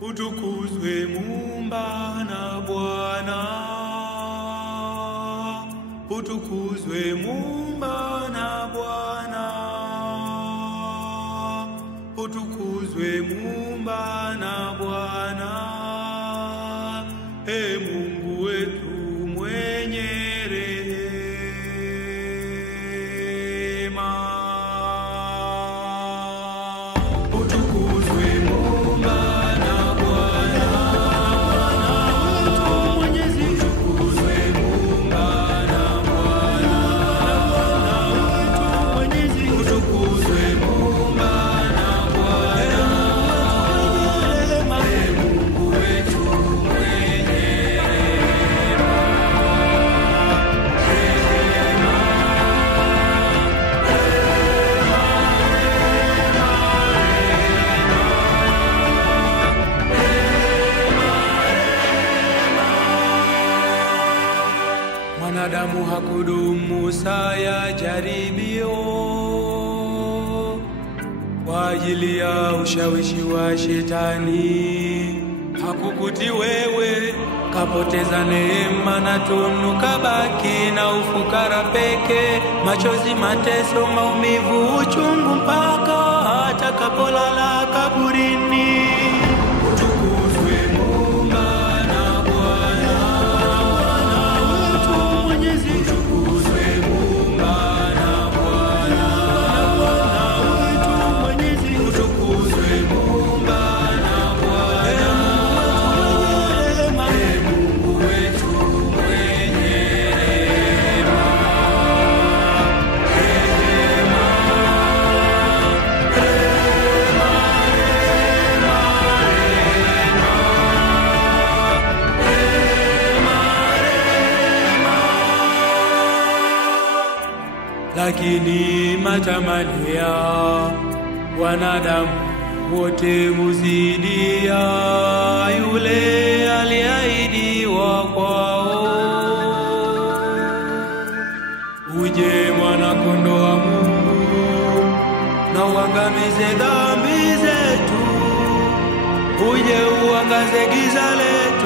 Utukuzwe Muumba na Bwana, utukuzwe Muumba na Bwana, utukuzwe Muumba na Bwana. Mungu wetu mwenye rehema, utukuzwe Muumba na Bwana, utukuzwe Muumba na Bwana, utukuzwe Muumba na Bwana. Mungu wetu mwenye Mwanadamu hakudumu saa ya jaribio kwa ajili ya ushawishi wa shetani. Hakukuti wewe, kapoteza neema na tunu, kabaki na ufukara peke, machozi, mateso, maumivu, uchungu, mpaka atakapolala kaburini. Lakini matamanio ya wanadamu wote huzidia yule aliahidiwa kwao. Uje mwana-kondoo wa Mungu na uangamize dhambi zetu, uje uangaze giza letu.